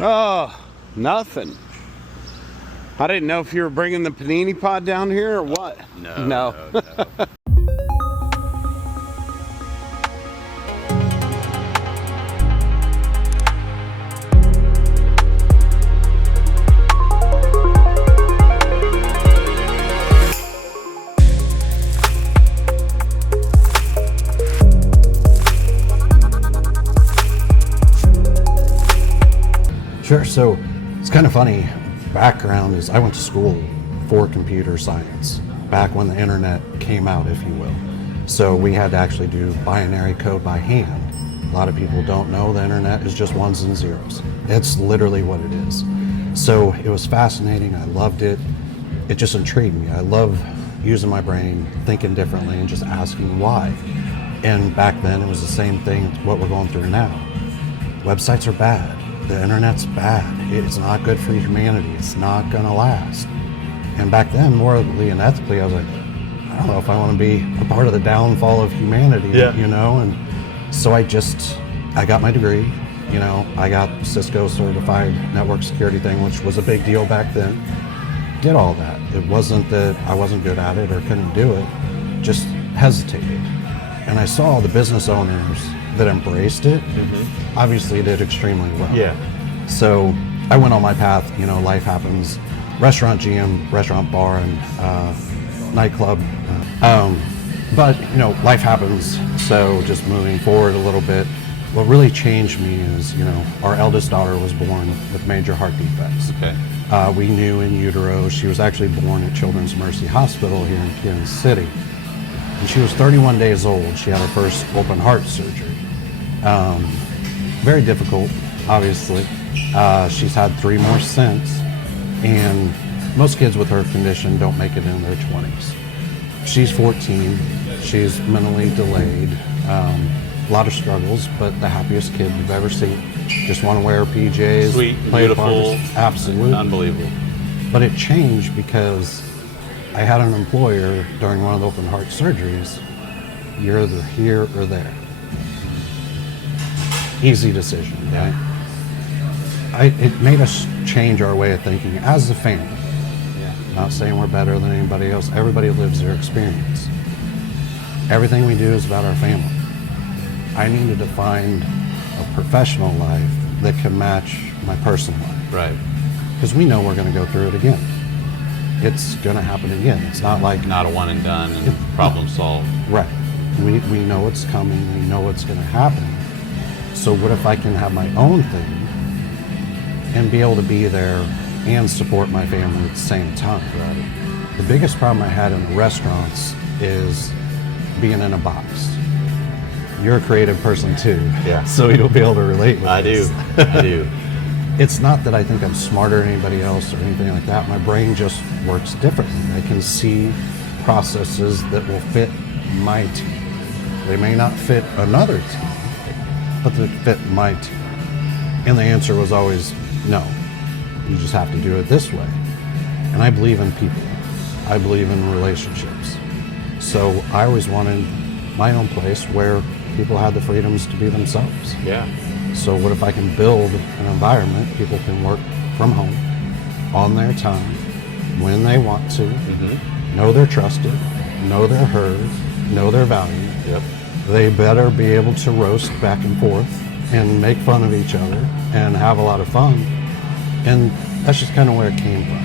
Oh, nothing. I didn't know if you were bringing the panini pod down here or what. No. Sure. So it's kind of funny. Background is I went to school for computer science back when the internet came out, if you will. So we had to actually do binary code by hand. A lot of people don't know the internet is just ones and zeros. It's literally what it is. So it was fascinating. I loved it. It just intrigued me. I love using my brain, thinking differently, and just asking why. And back then it was the same thing, what we're going through now. Websites are bad. The internet's bad. It's not good for humanity. It's not gonna last. And back then, morally and ethically, I was like, I don't know if I want to be a part of the downfall of humanity, you know? And so I got my degree, you know, I got Cisco certified network security thing, which was a big deal back then. Did all that. It wasn't that I wasn't good at it or couldn't do it, just hesitated. And I saw the business owners that embraced it, obviously did extremely well. Yeah. So I went on my path, you know, life happens, restaurant GM, restaurant bar and nightclub. But, you know, life happens. So just moving forward a little bit, what really changed me is, you know, our eldest daughter was born with major heart defects. Okay. We knew in utero, she was actually born at Children's Mercy Hospital here in Kansas City. And she was 31 days old. She had her first open heart surgery. Very difficult, obviously. She's had 3 more since, and most kids with her condition don't make it in their 20s. She's 14, she's mentally delayed, a lot of struggles, but the happiest kid you've ever seen. Just want to wear PJs, Sweet, play beautiful, parties. Absolutely. unbelievable. But it changed because I had an employer during one of the open heart surgeries. You're either here or there. Easy decision, right? It made us change our way of thinking as a family. Yeah. Not saying we're better than anybody else. Everybody lives their experience. Everything we do is about our family. I needed to find a professional life that can match my personal life. Right. Because we know we're going to go through it again. It's going to happen again. It's not like... Not a one and done and problem solved. Right. We know it's coming. We know what's going to happen. So what if I can have my own thing and be able to be there and support my family at the same time? Right. The biggest problem I had in the restaurants is being in a box. You're a creative person too. Yeah. So you'll be able to relate with I this. do. I do. It's not that I think I'm smarter than anybody else or anything like that. My brain just works differently. I can see processes that will fit my team. They may not fit another team, but they fit my team. And the answer was always no. You just have to do it this way. And I believe in people. I believe in relationships. So I always wanted my own place where people had the freedoms to be themselves. Yeah. So what if I can build an environment people can work from home on their time, when they want to, know they're trusted, know they're heard, know they're valued. Yep. They better be able to roast back and forth and make fun of each other and have a lot of fun. And that's just kind of where it came from.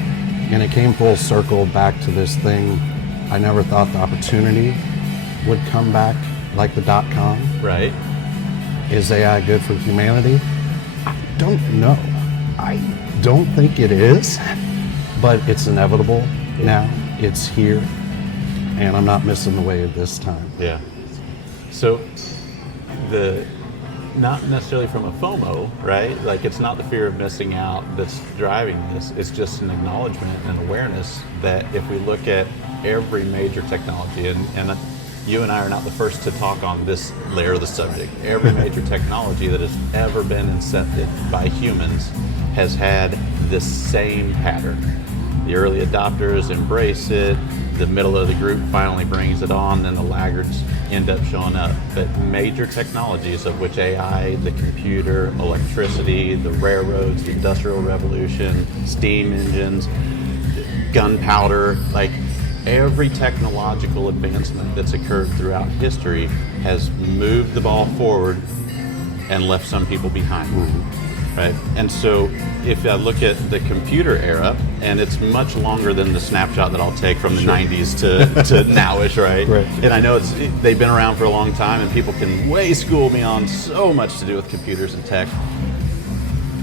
And it came full circle back to this thing. I never thought the opportunity would come back like the .com. Right. Is AI good for humanity? I don't know. I don't think it is, but it's inevitable now. It's here, and I'm not missing the wave this time. Yeah. So not necessarily from a FOMO, right? Like it's not the fear of missing out that's driving this. It's just an acknowledgement and awareness that if we look at every major technology, and you and I are not the first to talk on this layer of the subject. Every major technology that has ever been incepted by humans has had this same pattern. The early adopters embrace it. The middle of the group finally brings it on, then the laggards end up showing up. But major technologies, of which AI, the computer, electricity, the railroads, the industrial revolution, steam engines, gunpowder, like every technological advancement that's occurred throughout history has moved the ball forward and left some people behind. Right? And so if I look at the computer era, and it's much longer than the snapshot that I'll take from the 90s to nowish, right? And I know they've been around for a long time, and people can way school me on so much to do with computers and tech,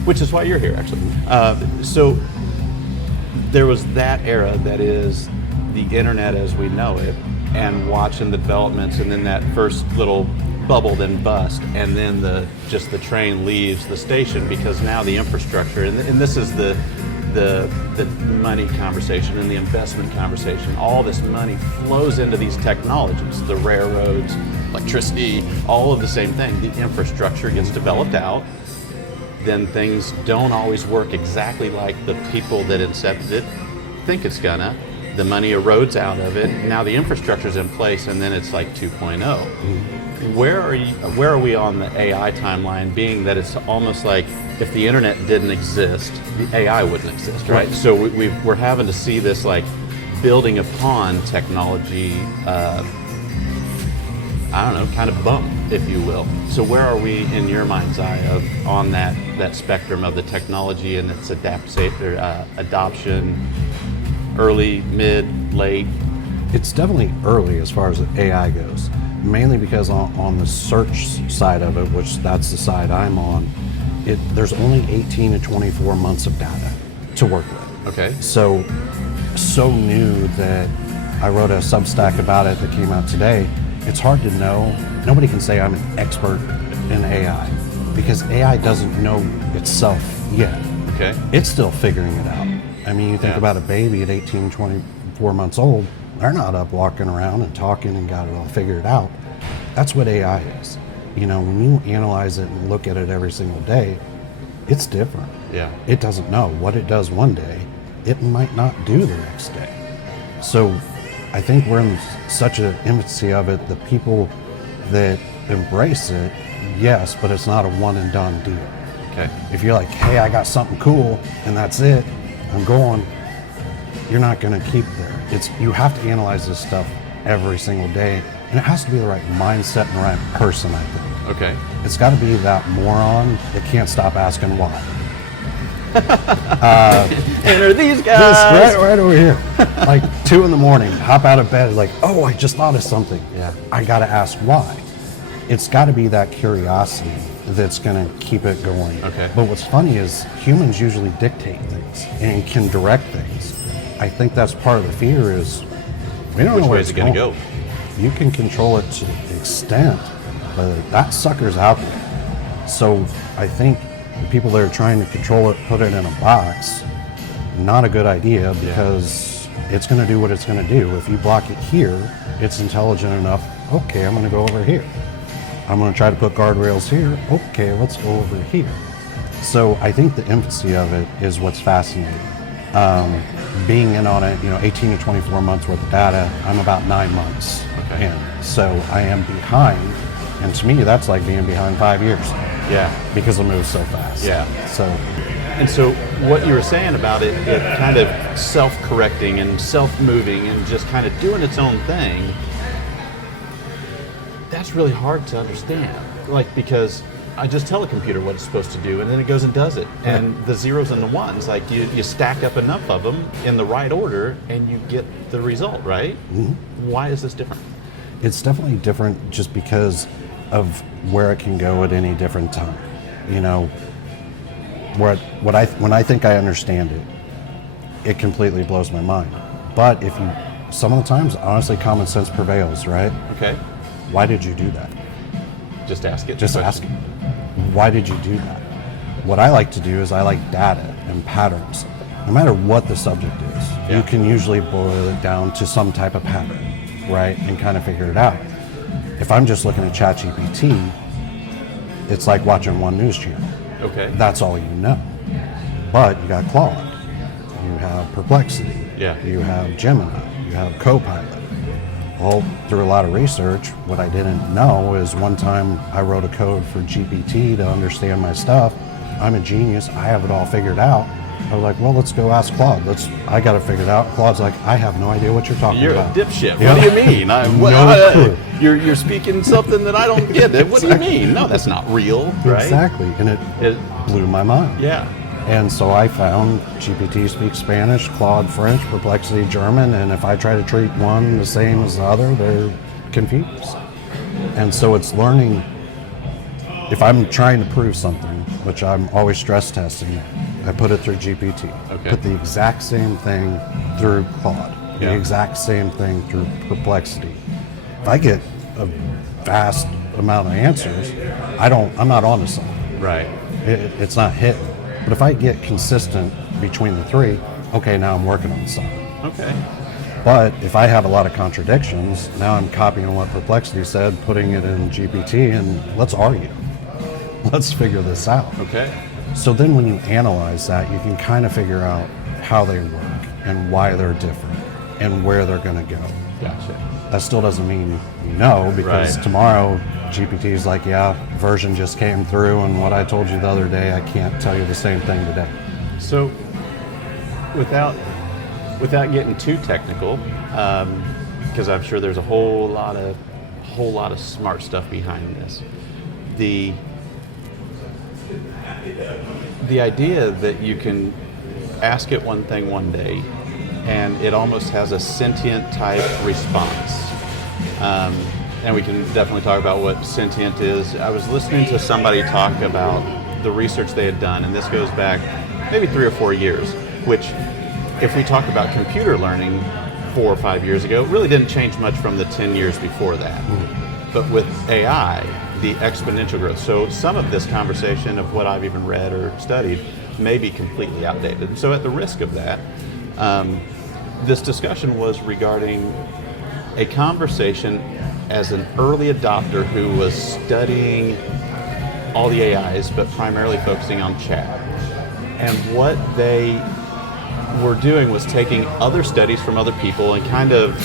which is why you're here, actually. So there was that era that is the internet as we know it, and watching the developments, and then that first little bubble then bust, and then the train leaves the station, because now the infrastructure, and this is the money conversation and the investment conversation, all this money flows into these technologies, the railroads, electricity, all of the same thing. The infrastructure gets developed out, then things don't always work exactly like the people that incepted it think it's gonna. The money erodes out of it. Now the infrastructure's in place, and then it's like 2.0. Where are we on the AI timeline, being that it's almost like if the internet didn't exist, the AI wouldn't exist, right? So we're having to see this like building upon technology, I don't know, kind of bump, if you will. So where are we in your mind's eye on that spectrum of the technology and its adoption, early, mid, late? It's definitely early as far as AI goes, mainly because on the search side of it, which that's the side I'm on, there's only 18 to 24 months of data to work with. Okay. So new that I wrote a Substack about it that came out today. It's hard to know. Nobody can say I'm an expert in AI because AI doesn't know itself yet. Okay. It's still figuring it out. I mean, you think about a baby at 18, 24 months old, they're not up walking around and talking and got it all figured out. That's what AI is. You know, when you analyze it and look at it every single day, it's different. Yeah. It doesn't know what it does one day, it might not do the next day. So I think we're in such an infancy of it, the people that embrace it, yes, but it's not a one and done deal. Okay. If you're like, hey, I got something cool and that's it, I'm going, you're not going to keep there. You have to analyze this stuff every single day, and it has to be the right mindset and the right person, I think. Okay. It's got to be that moron that can't stop asking why. Enter these guys. Right over here. Like 2 a.m, hop out of bed, like, oh, I just thought of something. Yeah. I got to ask why. It's got to be that curiosity that's going to keep it going. Okay. But what's funny is humans usually dictate things and can direct things. I think that's part of the fear is we don't know where it's going to go. You can control it to the extent, but that sucker's out there. So I think the people that are trying to control it, put it in a box, not a good idea because it's going to do what it's going to do. If you block it here, it's intelligent enough, okay, I'm going to go over here. I'm going to try to put guardrails here, okay, let's go over here. So I think the infancy of it is what's fascinating. Being in on it, 18 to 24 months worth of data, I'm about 9 months in. So I am behind, and to me, that's like being behind 5 years. Yeah. Because it moves so fast. Yeah. And so what you were saying about it kind of self-correcting and self-moving and just kind of doing its own thing, that's really hard to understand. Like, because I just tell a computer what it's supposed to do, and then it goes and does it. And the zeros and the ones, like you stack up enough of them in the right order, and you get the result, right? Mm-hmm. Why is this different? It's definitely different just because of where it can go at any different time. When I think I understand it, it completely blows my mind. But some of the times, honestly, common sense prevails, right? Okay. Why did you do that? Just ask it. Just ask it. Why did you do that? What I like to do is I like data and patterns. No matter what the subject is, you can usually boil it down to some type of pattern, right? And kind of figure it out. If I'm just looking at ChatGPT, it's like watching one news channel. Okay. That's all you know. But you got Claude. you have Perplexity, Yeah. you have Gemini, you have Copilot. Well, through a lot of research, what I didn't know is one time I wrote a code for GPT to understand my stuff. I'm a genius. I have it all figured out. I was like, well, let's go ask Claude. I got it figured out. Claude's like, I have no idea what you're talking You're about. a dipshit. Yeah. What do you mean? No clue. You're speaking something that I don't get. What do you mean? No, that's not real, right? Exactly. And it blew my mind. Yeah. And so I found GPT speaks Spanish, Claude French, Perplexity German, and if I try to treat one the same as the other, they're confused. And so it's learning, if I'm trying to prove something, which I'm always stress testing, I put it through GPT. Okay. Put the exact same thing through Claude, Yeah. the exact same thing through Perplexity. If I get a vast amount of answers, I'm not onto something. Right. It's not hitting. But if I get consistent between the three, okay, now I'm working on something. Okay. But if I have a lot of contradictions, now I'm copying what Perplexity said, putting it in GPT, and let's argue. Let's figure this out. Okay. So then when you analyze that, you can kind of figure out how they work and why they're different and where they're going to go. Gotcha. That still doesn't mean you know, because Right. tomorrow GPT is like, yeah, version just came through, and what I told you the other day, I can't tell you the same thing today. So, without getting too technical, because I'm sure there's a whole lot of smart stuff behind this. The idea that you can ask it one thing one day, and it almost has a sentient type response. And we can definitely talk about what sentient is. I was listening to somebody talk about the research they had done, and this goes back maybe 3 or 4 years, which if we talk about computer learning 4 or 5 years ago, it really didn't change much from the 10 years before that. But with AI, the exponential growth. So some of this conversation of what I've even read or studied may be completely outdated. And so at the risk of that, this discussion was regarding a conversation as an early adopter who was studying all the AIs, but primarily focusing on chat. And what they were doing was taking other studies from other people and kind of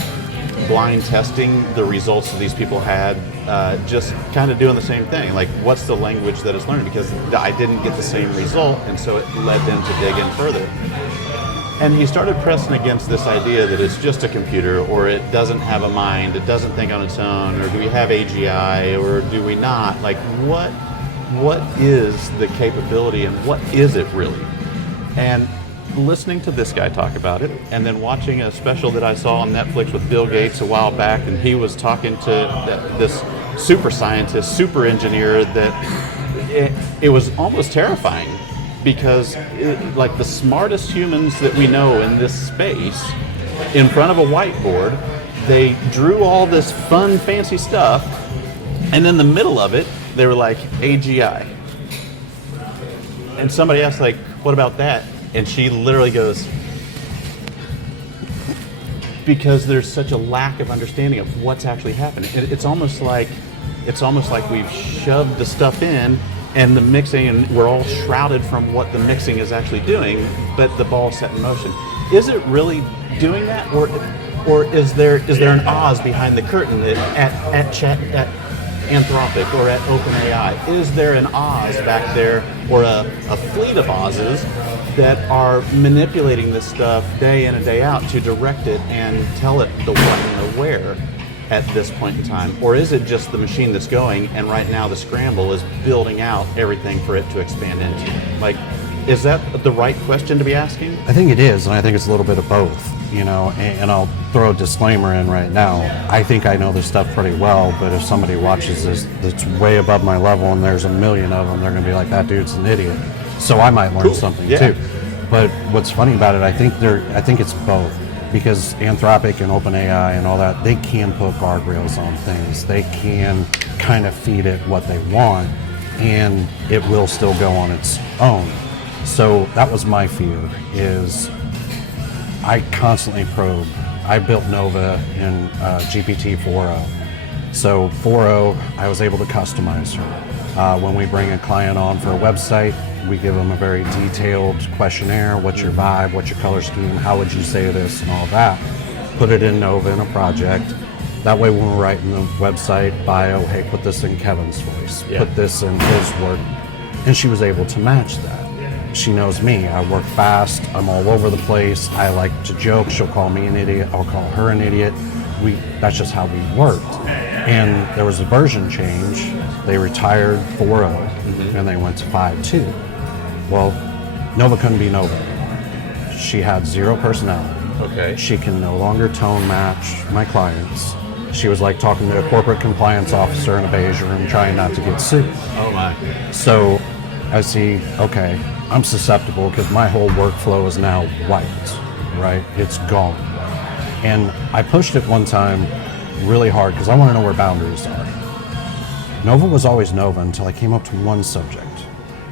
blind testing the results that these people had, just kind of doing the same thing. Like, what's the language that it's learning? Because I didn't get the same result, and so it led them to dig in further. And he started pressing against this idea that it's just a computer, or it doesn't have a mind, it doesn't think on its own, or do we have AGI, or do we not? Like, what is the capability, and what is it really? And listening to this guy talk about it, and then watching a special that I saw on Netflix with Bill Gates a while back, and he was talking to this super scientist, super engineer, that it was almost terrifying, because like the smartest humans that we know in this space, in front of a whiteboard, they drew all this fun, fancy stuff, and in the middle of it, they were like, AGI. And somebody asked, like, what about that? And she literally goes, because there's such a lack of understanding of what's actually happening. It's almost like we've shoved the stuff in, and the mixing, and we're all shrouded from what the mixing is actually doing, but the ball's set in motion. Is it really doing that, or is there an Oz behind the curtain at Anthropic or at OpenAI? Is there an Oz back there, or a fleet of Oz's that are manipulating this stuff day in and day out to direct it and tell it the what and the where at this point in time? Or is it just the machine that's going, and right now the scramble is building out everything for it to expand into? Like, is that the right question to be asking? I think it is, and I think it's a little bit of both, and I'll throw a disclaimer in right now. I think I know this stuff pretty well, but if somebody watches this that's way above my level and there's a million of them, they're going to be like, that dude's an idiot. So I might learn something too. But what's funny about it, I think it's both. Because Anthropic and OpenAI and all that, they can put guardrails on things. They can kind of feed it what they want, and it will still go on its own. So that was my fear, is I constantly probe. I built Nova in GPT 4.0. So 4.0, I was able to customize her. When we bring a client on for a website, We give them a very detailed questionnaire. What's your vibe? What's your color scheme? How would you say this and all that? Put it in Nova in a project. That way when we're writing the website bio, hey, put this in Kevin's voice. Put this in his word. And she was able to match that. She knows me. I work fast. I'm all over the place. I like to joke. She'll call me an idiot. I'll call her an idiot. That's just how we worked. And there was a version change. They retired 4.0 and they went to 5.2. Well, Nova couldn't be Nova. She had zero personality. Okay. She can no longer tone match my clients. She was like talking to a corporate compliance officer in a beige room trying not to get sued. Oh my. So I see, okay, I'm susceptible because my whole workflow is now white, right? It's gone. And I pushed it one time really hard because I want to know where boundaries are. Nova was always Nova until I came up to one subject.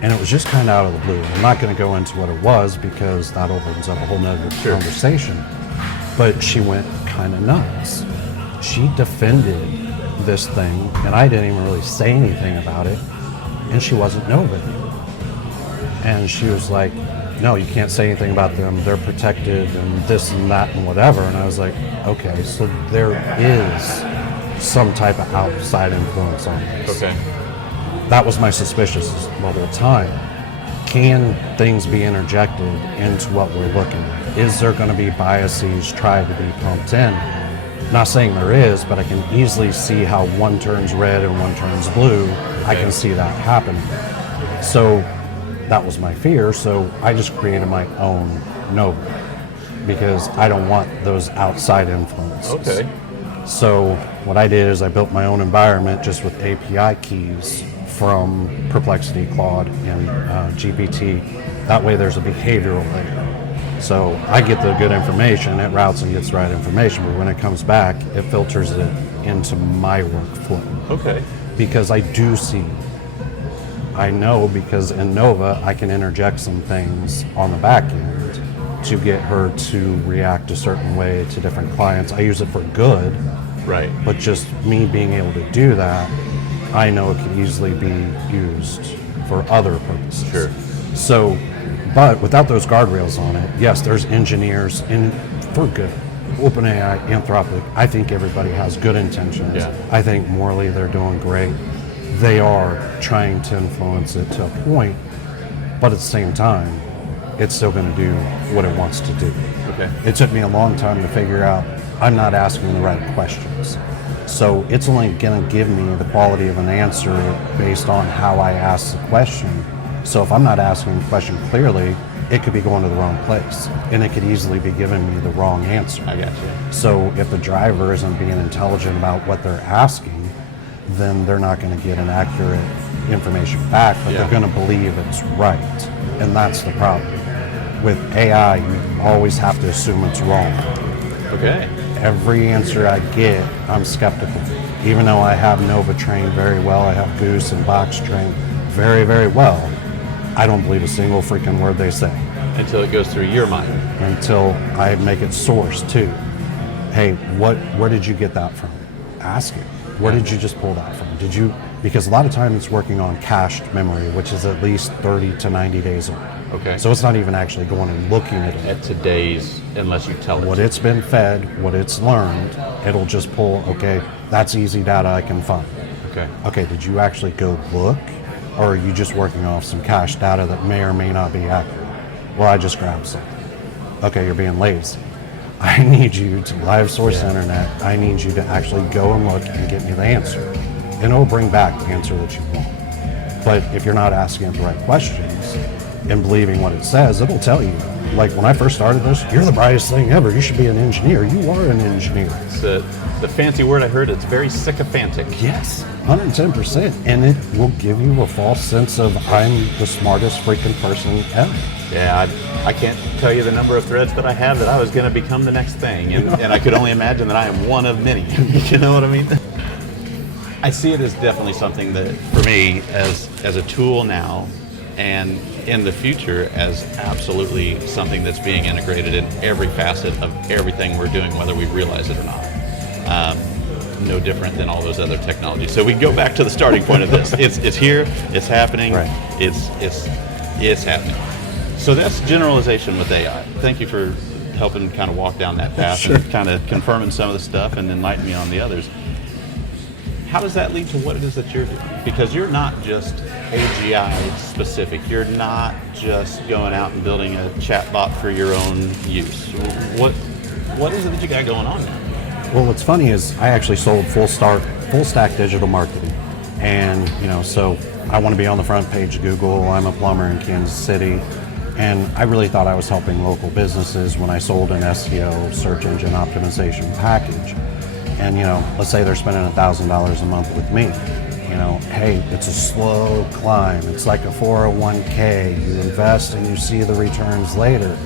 And it was just kind of out of the blue. I'm not going to go into what it was because that opens up a whole nother conversation. But she went kind of nuts. She defended this thing, and I didn't even really say anything about it, and she wasn't Nova anymore. And she was like, no, you can't say anything about them. They're protected and this and that and whatever. And I was like, okay, so there is some type of outside influence on this. Okay. That was my suspicious the whole time. Can things be interjected into what we're looking at? Is there going to be biases tried to be pumped in? Not saying there is, but I can easily see how one turns red and one turns blue. I can see that happening. So that was my fear. So I just created my own Nova because I don't want those outside influences. Okay. So what I did is I built my own environment just with API keys from Perplexity, Claude, and GPT. That way there's a behavioral layer. So I get the good information, it routes and gets the right information, but when it comes back, it filters it into my workflow. Okay. Because I do see, I know because in Nova, I can interject some things on the back end to get her to react a certain way to different clients. I use it for good, Right. but just me being able to do that, I know it could easily be used for other purposes. Sure. So, but without those guardrails on it, yes, there's engineers in for good. OpenAI, Anthropic, I think everybody has good intentions. Yeah. I think morally they're doing great. They are trying to influence it to a point, but at the same time, it's still going to do what it wants to do. Okay. It took me a long time to figure out I'm not asking the right questions. So it's only going to give me the quality of an answer based on how I ask the question. So if I'm not asking the question clearly, it could be going to the wrong place, and it could easily be giving me the wrong answer. I got you. So if the driver isn't being intelligent about what they're asking, then they're not going to get an accurate information back, but they're going to believe it's right. And that's the problem. With AI, you always have to assume it's wrong. Okay. Every answer I get, I'm skeptical. Even though I have Nova trained very well, I have Goose and Box trained very, very well, I don't believe a single freaking word they say. Until it goes through your mind. Until I make it source too. Hey, where did you get that from? Ask it. Where did you just pull that from? Did you, because a lot of times it's working on cached memory, which is at least 30 to 90 days old. Okay. So it's not even actually going and looking at it. At today's, unless you tell it. What it's been fed, what it's learned, it'll just pull, okay, that's easy data I can find. Okay. Okay, did you actually go look? Or are you just working off some cached data that may or may not be accurate? Well, I just grabbed something. Okay, you're being lazy. I need you to live source internet. I need you to actually go and look and get me the answer. And it'll bring back the answer that you want. But if you're not asking it the right questions and believing what it says, it'll tell you. Like when I first started this, you're the brightest thing ever. You should be an engineer. You are an engineer. It's the fancy word I heard, it's very sycophantic. Yes, 110%. And it will give you a false sense of I'm the smartest freaking person ever. Yeah, I can't tell you the number of threads that I have that I was going to become the next thing. And I could only imagine that I am one of many. You know what I mean? I see it as definitely something that, for me, as a tool now, and in the future as absolutely something that's being integrated in every facet of everything we're doing, whether we realize it or not. No different than all those other technologies. So we go back to the starting point of this. It's here, it's happening, right. it's It's happening. So that's generalization with AI. Thank you for helping kind of walk down that path Sure. and kind of confirming some of the stuff and enlightening me on the others. How does that lead to what it is that you're doing? Because you're not just AGI specific. You're not just going out and building a chatbot for your own use. What is it that you got going on now? Well, what's funny is I actually sold full stack digital marketing, and so I want to be on the front page of Google. I'm a plumber in Kansas City, and I really thought I was helping local businesses when I sold an SEO search engine optimization package. And let's say they're spending $1,000 a month with me. Hey, it's a slow climb. It's like a 401k. You invest and you see the returns later.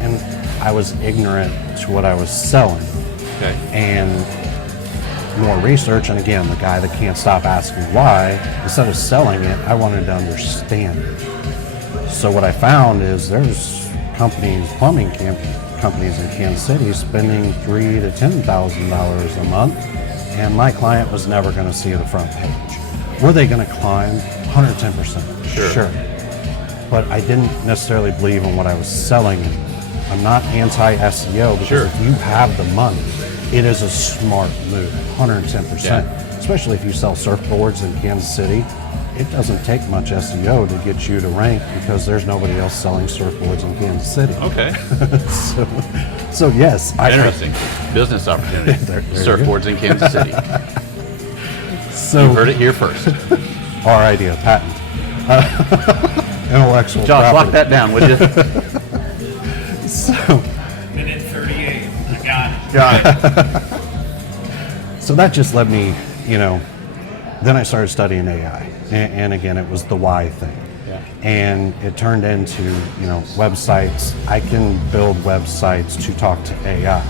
And I was ignorant to what I was selling. Okay. And more research, and again, the guy that can't stop asking why, instead of selling it, I wanted to understand it. So what I found is there's plumbing companies in Kansas City spending $3,000 to $10,000 a month, and my client was never going to see the front page. Were they going to climb? 110%. Sure. But I didn't necessarily believe in what I was selling. I'm not anti-SEO because if you have the money, it is a smart move, 110%. Yeah. Especially if you sell surfboards in Kansas City. It doesn't take much SEO to get you to rank because there's nobody else selling surfboards in Kansas City. Okay. so yes. Interesting. Business opportunity. There Surfboards in Kansas City. So You heard it here first. our idea, patent. Intellectual Josh, property. lock that down, would you? So, Minute 38. I got it. Got it. so that just led me, then I started studying AI. And again, it was the why thing. Yeah. And it turned into, websites. I can build websites to talk to AI.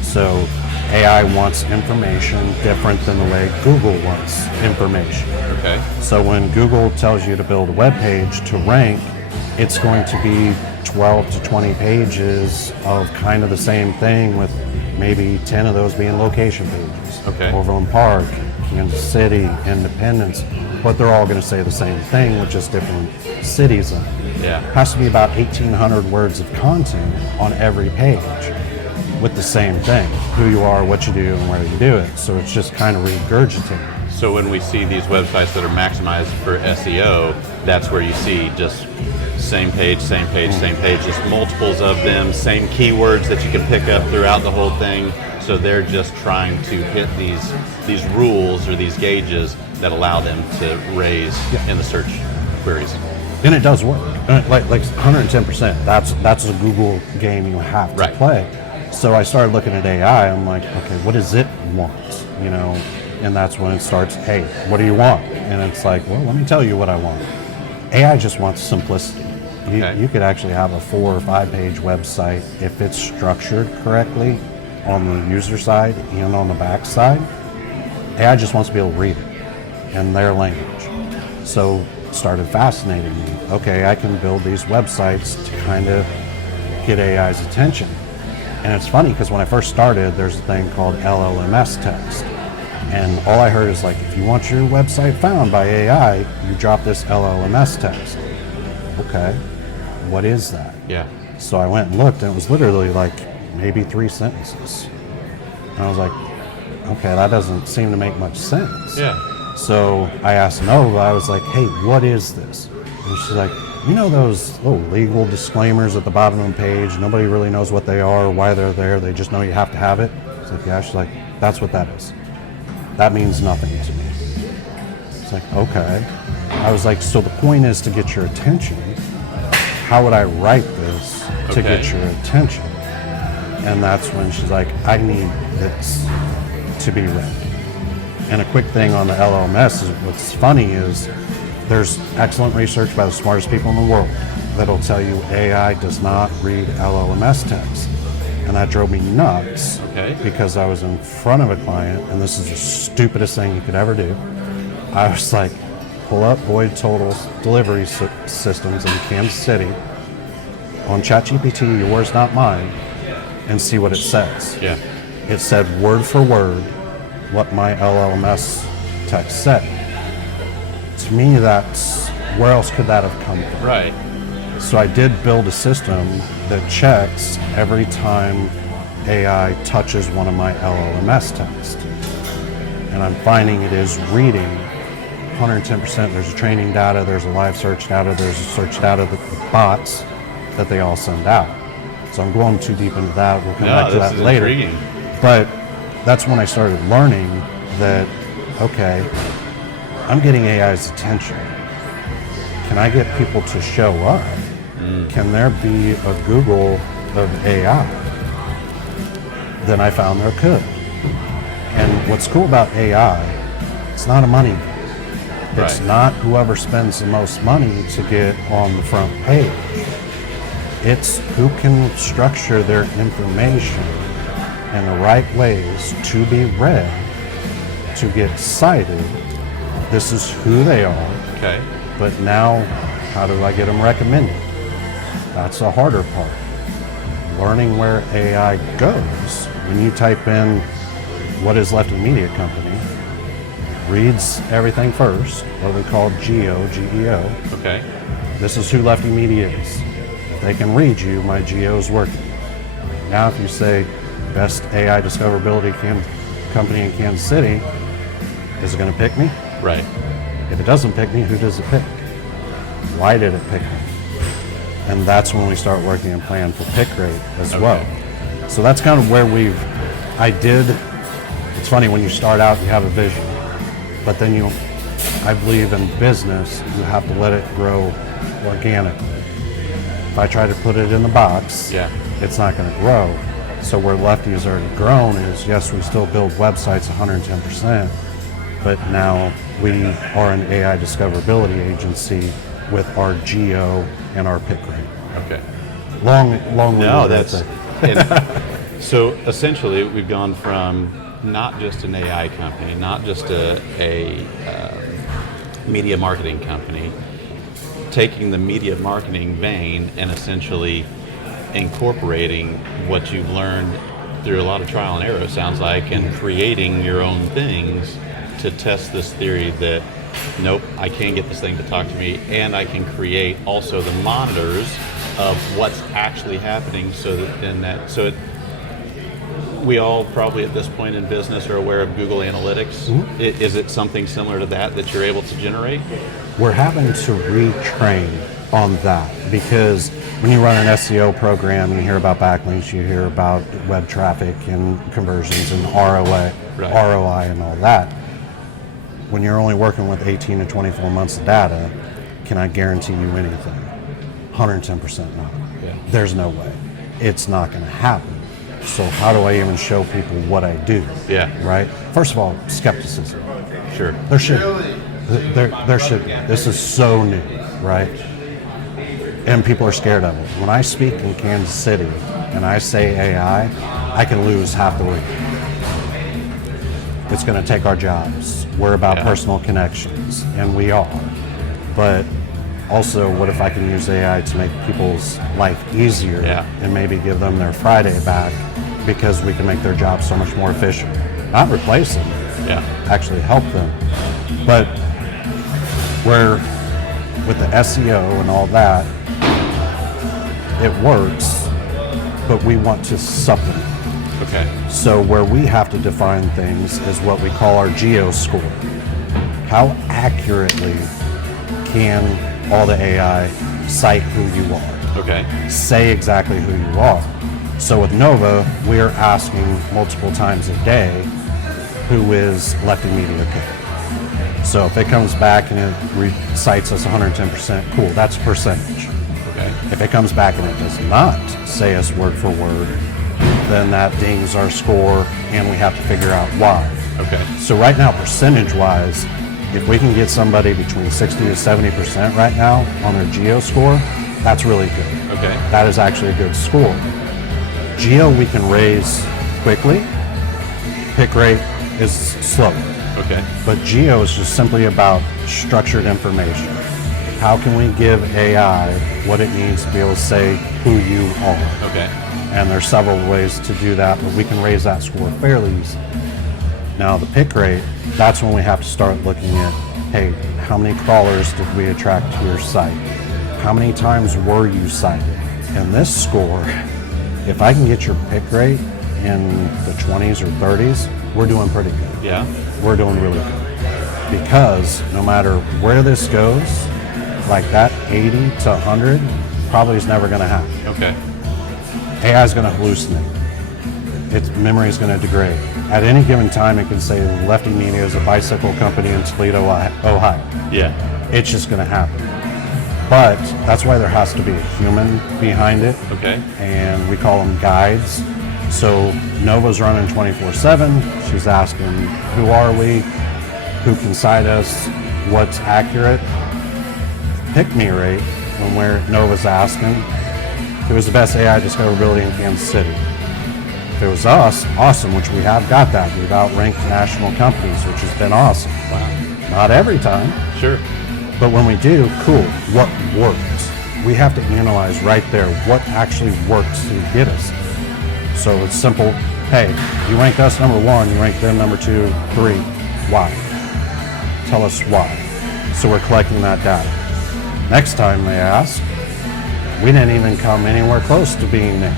So AI wants information different than the way Google wants information. Okay. So when Google tells you to build a web page to rank, it's going to be 12 to 20 pages of kind of the same thing, with maybe 10 of those being location pages. Okay. Overland Park, Kansas City, Independence, but they're all going to say the same thing with just different cities in it. Yeah. It has to be about 1,800 words of content on every page with the same thing: who you are, what you do, and where you do it. So it's just kind of regurgitating. So when we see these websites that are maximized for SEO, that's where you see just same page, just multiples of them, same keywords that you can pick up throughout the whole thing. So they're just trying to hit these rules or these gauges that allow them to raise in the search queries. And it does work, like 110%. That's a Google game you have to play. So I started looking at AI. I'm like, okay, what does it want? And that's when it starts. Hey, what do you want? And it's like, well, let me tell you what I want. AI just wants simplicity. You could actually have a 4 or 5 page website if it's structured correctly on the user side and on the back side. AI just wants to be able to read it in their language. So it started fascinating me. Okay, I can build these websites to kind of get AI's attention. And it's funny because when I first started, there's a thing called LLMS text. And all I heard is like, if you want your website found by AI, you drop this LLMS text. Okay, what is that? Yeah. So I went and looked, and it was literally like maybe 3 sentences. And I was like, okay, that doesn't seem to make much sense. Yeah. So I asked Nova, I was like, hey, what is this? And she's like, those little legal disclaimers at the bottom of the page, nobody really knows what they are or why they're there, they just know you have to have it? It's like, yeah. She's like, that's what that is. That means nothing to me. It's like, okay. I was like, so the point is to get your attention. How would I write this to get your attention? And that's when she's like, I need this to be read. And a quick thing on the LLMS is what's funny is there's excellent research by the smartest people in the world that'll tell you AI does not read LLMS text. And that drove me nuts because I was in front of a client, and this is the stupidest thing you could ever do. I was like, pull up Boyd Total's delivery systems in Kansas City on ChatGPT, yours, not mine, and see what it says. Yeah. It said word for word what my LLMS text said. To me, that's where else could that have come from? Right. So I did build a system that checks every time AI touches one of my LLMS tests. And I'm finding it is reading 110%. There's a training data, there's a live search data, there's a search data that the bots that they all send out. So I'm going too deep into that. We'll come back to that later. Intriguing. But that's when I started learning that, okay, I'm getting AI's attention. Can I get people to show up? Can there be a Google of AI? Then I found there could. And what's cool about AI, it's not a money game. It's Right. not whoever spends the most money to get on the front page. It's who can structure their information in the right ways to be read, to get cited. This is who they are, Okay. but now how do I get them recommended? That's the harder part. Learning where AI goes. When you type in what is Lefty Media Company, reads everything first, what we call GEO, G-E-O. Okay. This is who Lefty Media is. If they can read you, my GEO is working. Now if you say best AI discoverability company in Kansas City, is it going to pick me? Right. If it doesn't pick me, who does it pick? Why did it pick me? And that's when we start working and plan for pick rate as well. So that's kind of where it's funny when you start out, you have a vision, but then I believe in business, you have to let it grow organically. If I try to put it in the box, Yeah. it's not going to grow. So where Lefty has already grown is, yes, we still build websites 110%, but now we are an AI discoverability agency with our geo and our pick rate. Okay. Long No, winded that's. So essentially, we've gone from not just an AI company, not just a media marketing company, taking the media marketing vein and essentially incorporating what you've learned through a lot of trial and error, it sounds like, and creating your own things to test this theory that, nope, I can get this thing to talk to me, and I can create also the monitors of what's actually happening, so that we all probably at this point in business are aware of Google Analytics. Is it something similar to that you're able to generate? We're having to retrain on that, because when you run an SEO program, you hear about backlinks, you hear about web traffic and conversions and ROI, Right. ROI and all that. When you're only working with 18 to 24 months of data, can I guarantee you anything? 110% no. Yeah. There's no way. It's not going to happen. So how do I even show people what I do? Yeah. Right? First of all, skepticism. Sure. There should be. There should be. This is so new, right? And people are scared of it. When I speak in Kansas City and I say AI, I can lose half the room. It's going to take our jobs. We're about personal connections, and we are. But also, what if I can use AI to make people's life easier and maybe give them their Friday back, because we can make their job so much more efficient? Not replace them, actually help them. But where with the SEO and all that, it works, but we want to supplement. Okay. So where we have to define things is what we call our geo score. How accurately can all the AI cite who you are? Okay. Say exactly who you are. So with Nova, we are asking multiple times a day, who is Lefty Media Co. So if it comes back and it recites us 110%, cool, that's a percentage. Okay. If it comes back and it does not say us word for word, then that dings our score and we have to figure out why. Okay. So right now, percentage-wise, if we can get somebody between 60 to 70% right now on their geo score, that's really good. Okay. That is actually a good score. Geo we can raise quickly. Pick rate is slower. Okay. But geo is just simply about structured information. How can we give AI what it needs to be able to say who you are? Okay. And there's several ways to do that, but we can raise that score fairly easily. Now the pick rate, that's when we have to start looking at hey, how many crawlers did we attract to your site? How many times were you cited? And this score, if I can get your pick rate in the 20s or 30s, we're doing pretty good. Yeah. We're doing really good. Because no matter where this goes, like that 80 to 100 probably is never going to happen. Okay. AI is going to hallucinate. Its memory is going to degrade. At any given time, it can say Lefty Media is a bicycle company in Toledo, Ohio. Yeah. It's just going to happen. But that's why there has to be a human behind it. Okay. And we call them guides. So Nova's running 24/7. She's asking, who are we? Who can cite us? What's accurate? Pick me rate when Nova's asking, who is the best AI discoverability in Kansas City? If it was us, awesome, which we have got that. We've outranked national companies, which has been awesome. Wow. Not every time, Sure. but when we do, cool. What works? We have to analyze right there what actually works to get us. So it's simple. Hey, you ranked us number 1, you ranked them number 2, 3. Why? Tell us why. So we're collecting that data. Next time they ask, we didn't even come anywhere close to being there.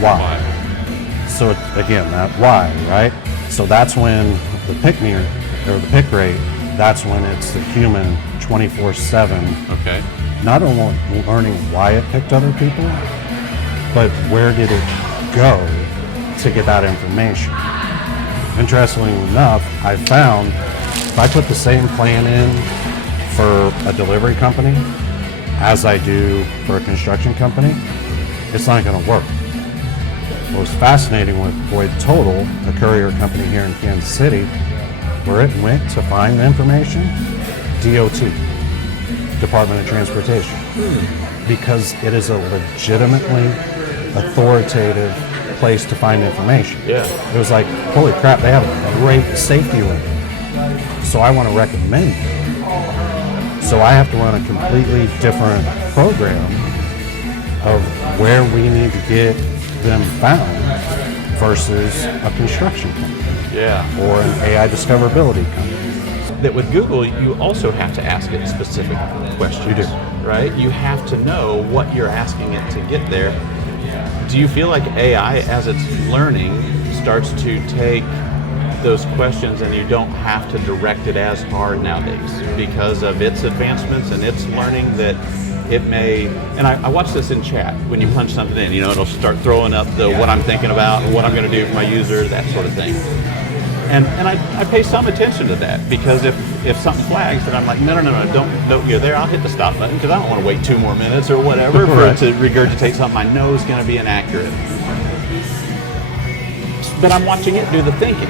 Why? So again, that why, right? So that's when the pick me or the pick rate, that's when it's the human 24/7, Okay. not only learning why it picked other people, but where did it go to get that information. Interestingly enough, I found if I put the same plan in for a delivery company as I do for a construction company, it's not going to work. What was fascinating with Boyd Total, a courier company here in Kansas City, where it went to find the information, DOT, Department of Transportation, because it is a legitimately authoritative place to find information. Yeah. It was like, holy crap, they have a great safety record. So I want to recommend it. So I have to run a completely different program of where we need to get them found versus a construction company. Yeah. Or an AI discoverability company. That with Google, you also have to ask it specific questions. You do. Right? You have to know what you're asking it to get there. Do you feel like AI, as it's learning, starts to take those questions and you don't have to direct it as hard nowadays because of its advancements and its learning that it may, and I watch this in chat when you punch something in, it'll start throwing up the what I'm thinking about, what I'm going to do for my user, that sort of thing. And I pay some attention to that because if something flags, then I'm like, no, don't go there. I'll hit the stop button because I don't want to wait 2 more minutes or whatever for it to regurgitate something I know is going to be inaccurate. But I'm watching it do the thinking.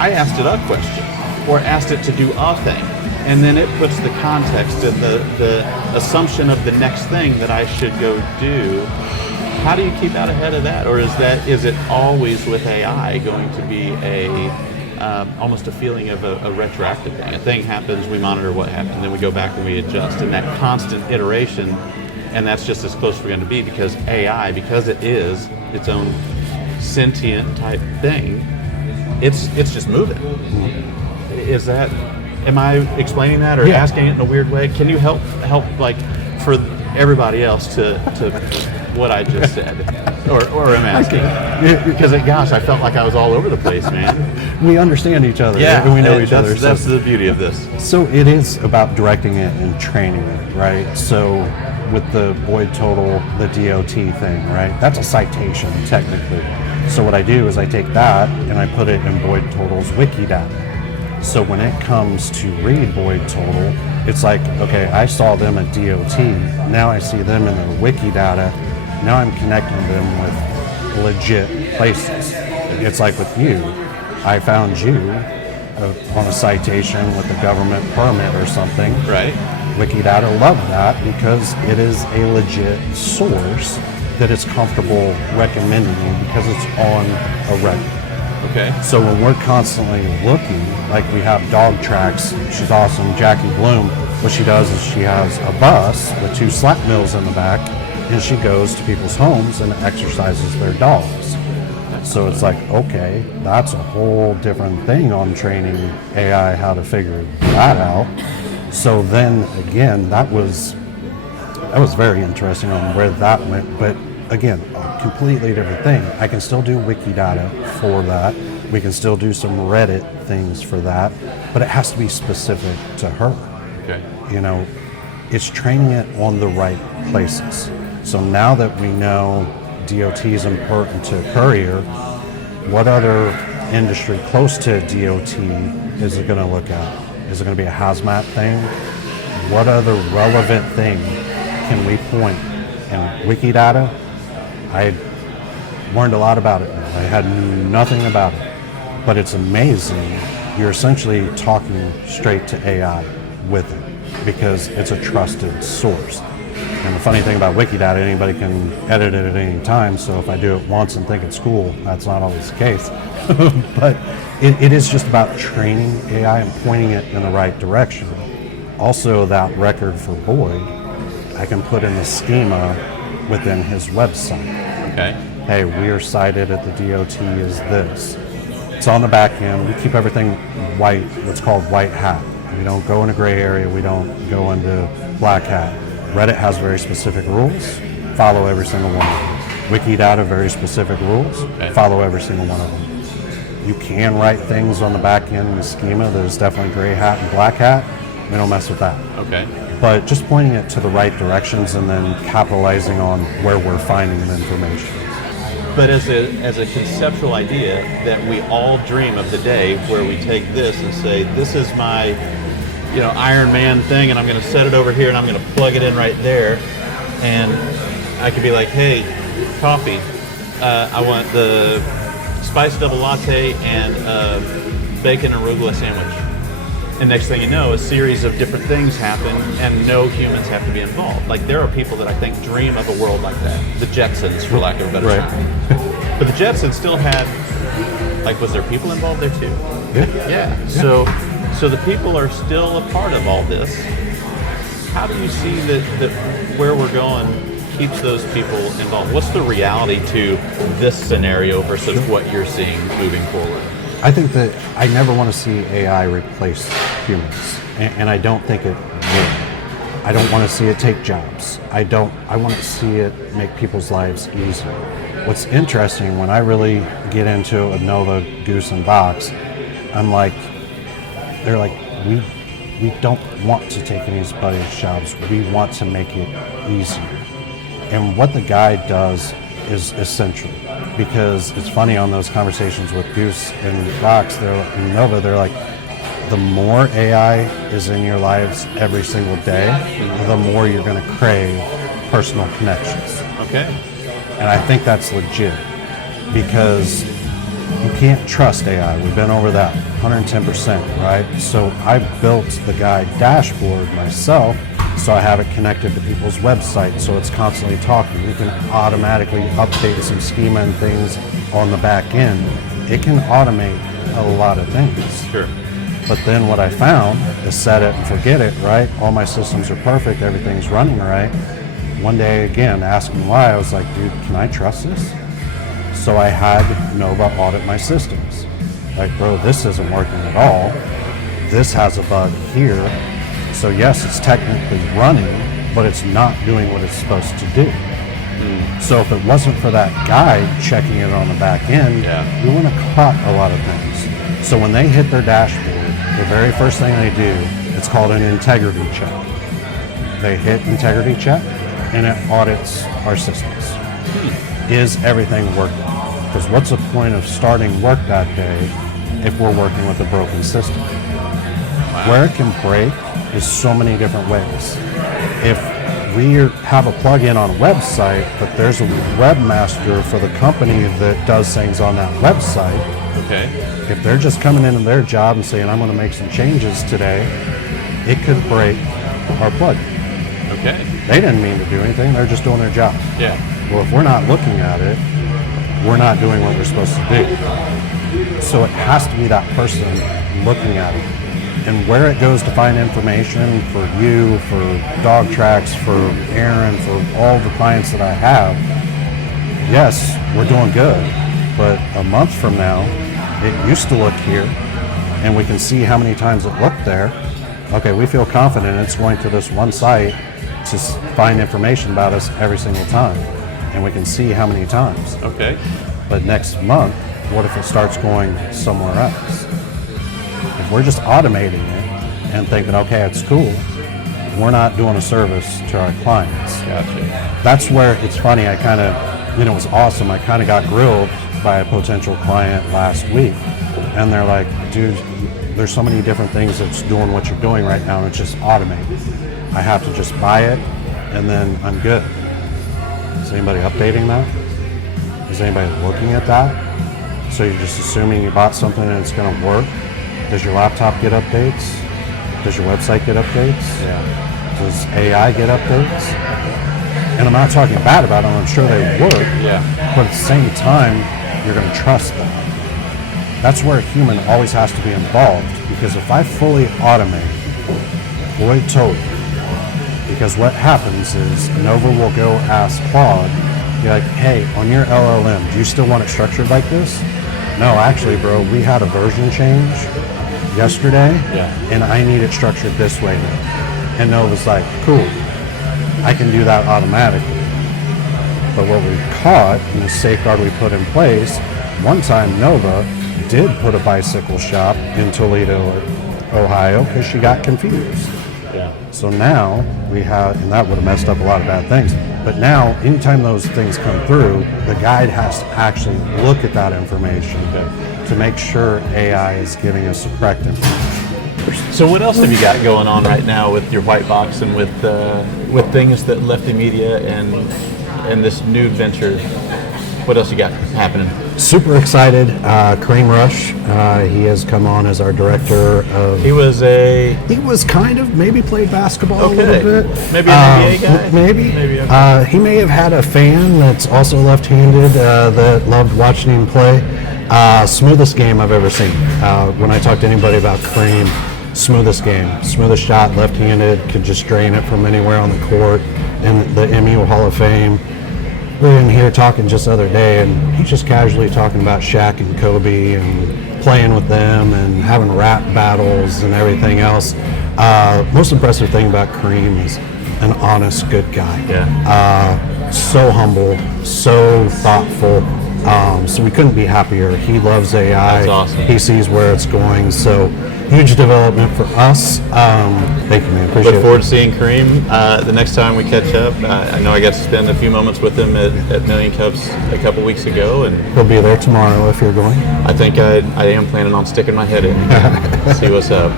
I asked it a question or asked it to do a thing, and then it puts the context and the assumption of the next thing that I should go do. How do you keep out ahead of that, or is it always with AI going to be almost a feeling of a retroactive thing? A thing happens, we monitor what happened, then we go back and we adjust, and that constant iteration, and that's just as close as we're going to be because AI, because it is its own sentient type thing, it's just moving. Is that? Am I explaining that or asking it in a weird way? Can you help like for everybody else to what I just said, or am asking? Because gosh, I felt like I was all over the place, man. We understand each other. Yeah, and we know each other. That's the beauty of this. So it is about directing it and training it, right? So with the Boyd Total, the DOT thing, right? That's a citation technically. So what I do is I take that and I put it in Boyd Total's wiki data. So when it comes to read Boyd Total, it's like, okay, I saw them at DOT. Now I see them in their wiki data. Now I'm connecting them with legit places. It's like with you. I found you on a citation with a government permit or something. Right. Wikidata love that because it is a legit source that it's comfortable recommending you because it's on a record. Okay. So when we're constantly looking, like we have dog tracks, she's awesome, Jackie Bloom, what she does is she has a bus with 2 slap mills in the back, and she goes to people's homes and exercises their dogs. So it's like, okay, that's a whole different thing on training AI how to figure that out. So then again, that was very interesting on where that went. But again, a completely different thing. I can still do Wikidata for that. We can still do some Reddit things for that, but it has to be specific to her. Okay. You know, it's training it on the right places. So now that we know DOT is important to courier, what other industry close to DOT is it going to look at? Is it going to be a hazmat thing? What other relevant thing can we point? And Wikidata, I learned a lot about it. I had nothing about it, but it's amazing. You're essentially talking straight to AI with it because it's a trusted source. And the funny thing about Wikidata, anybody can edit it at any time, so if I do it once and think it's cool, that's not always the case. But it is just about training AI and pointing it in the right direction. Also, that record for Boyd, I can put in the schema within his website. Okay. Hey, we are cited at the DOT as this. It's on the back end. We keep everything white, what's called white hat. We don't go into gray area. We don't go into black hat. Reddit has very specific rules. Follow every single one of them. Wikidata, very specific rules. Okay. Follow every single one of them. You can write things on the back end in the schema. There's definitely gray hat and black hat. We don't mess with that. Okay. But just pointing it to the right directions and then capitalizing on where we're finding the information. But as a conceptual idea that we all dream of the day where we take this and say, this is my, Iron Man thing, and I'm going to set it over here, and I'm going to plug it in right there, and I could be like, hey, coffee, I want the spice double latte and bacon arugula sandwich. And next thing you know, a series of different things happen, and no humans have to be involved. Like, there are people that I think dream of a world like that. The Jetsons, for lack of a better term. But the Jetsons still had, was there people involved there too? Yeah. So the people are still a part of all this. How do you see that where we're going keeps those people involved? What's the reality to this scenario versus what you're seeing moving forward? I think that I never want to see AI replace humans, and I don't think it will. I don't want to see it take jobs. I want to see it make people's lives easier. What's interesting, when I really get into it with Nova, Goose, and Vox, they're like, we don't want to take anybody's jobs. We want to make it easier. And what the guide does is essential, because it's funny on those conversations with Goose and Vox, and Nova, they're like, the more AI is in your lives every single day, the more you're going to crave personal connections. Okay. And I think that's legit, because you can't trust AI. We've been over that 110%, right? So I built the guide dashboard myself, so I have it connected to people's websites, so it's constantly talking. You can automatically update some schema and things on the back end. It can automate a lot of things. Sure. But then what I found is set it and forget it, right? All my systems are perfect, everything's running right. One day, again, asking why, I was like, dude, can I trust this? So I had Nova audit my systems. Like, bro, this isn't working at all. This has a bug here. So yes, it's technically running, but it's not doing what it's supposed to do. So if it wasn't for that guide checking it on the back end, we wouldn't have caught a lot of things. So when they hit their dashboard, the very first thing they do, it's called an integrity check. They hit integrity check, and it audits our systems. Is everything working? Because what's the point of starting work that day if we're working with a broken system? Where it can break is so many different ways. If we have a plugin on a website, but there's a webmaster for the company that does things on that website, if they're just coming into their job and saying, I'm going to make some changes today, it could break our plugin. They didn't mean to do anything, they're just doing their job. Well, if we're not looking at it, we're not doing what we're supposed to do. So it has to be that person looking at it. And where it goes to find information for you, for Dog Tracks, for Aaron, for all the clients that I have, yes, we're doing good. but a month from now, it used to look here, and we can see how many times it looked there. Okay, we feel confident it's going to this one site to find information about us every single time, and we can see how many times. Okay. But next month, what if it starts going somewhere else? If we're just automating it and thinking, okay, it's cool, we're not doing a service to our clients. Gotcha. That's where it's funny. I kind of, it was awesome. I kind of got grilled by a potential client last week, and they're like, dude, there's so many different things that's doing what you're doing right now, and it's just automated. I have to just buy it, and then I'm good. Is anybody updating that? Is anybody looking at that? So you're just assuming you bought something and it's going to work? Does your laptop get updates? Does your website get updates? Yeah. Does AI get updates? And I'm not talking bad about them. I'm sure they work. Yeah. But at the same time, you're going to trust them. That's where a human always has to be involved, because if I fully automate, boy, totally. Because what happens is Nova will go ask Claude, be like, hey, on your LLM, do you still want it structured like this? No, actually, bro, we had a version change yesterday, and I need it structured this way now. And Nova's like, cool, I can do that automatically. But what we caught, and the safeguard we put in place, one time Nova did put a bicycle shop in Toledo, Ohio, because she got confused. Yeah. So now we have, and that would have messed up a lot of bad things. But now, anytime those things come through, the guide has to actually look at that information to make sure AI is giving us the correct information. So what else have you got going on right now with your white box and with things that Lefty Media and this new venture? What else you got happening? Super excited. Kareem Rush, he has come on as our director of... He was kind of, maybe played basketball a little bit. Maybe an NBA guy? Maybe. Okay. He may have had a fan that's also left-handed that loved watching him play. Smoothest game I've ever seen. When I talk to anybody about Kareem, smoothest game. Smoothest shot, left-handed, could just drain it from anywhere on the court. In the MU Hall of Fame. We were in here talking just the other day, and he's just casually talking about Shaq and Kobe and playing with them and having rap battles and everything else. Most impressive thing about Kareem is an honest, good guy. Yeah. So humble, so thoughtful. So we couldn't be happier. He loves AI. That's awesome. He sees where it's going. So huge development for us. Thank you, man. Appreciate it. Look forward to seeing Kareem the next time we catch up. I know I got to spend a few moments with him at Million Cups a couple weeks ago, and He'll be there tomorrow if you're going. I think I am planning on sticking my head in and see what's up.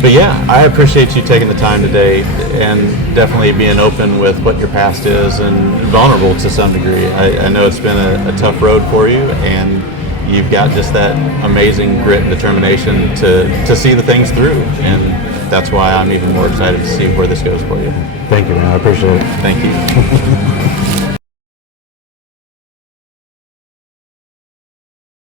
But yeah, I appreciate you taking the time today and definitely being open with what your past is and vulnerable to some degree. I know it's been a tough road for you, and you've got just that amazing grit and determination to see the things through, and that's why I'm even more excited to see where this goes for you. Thank you, man. I appreciate it. Thank you.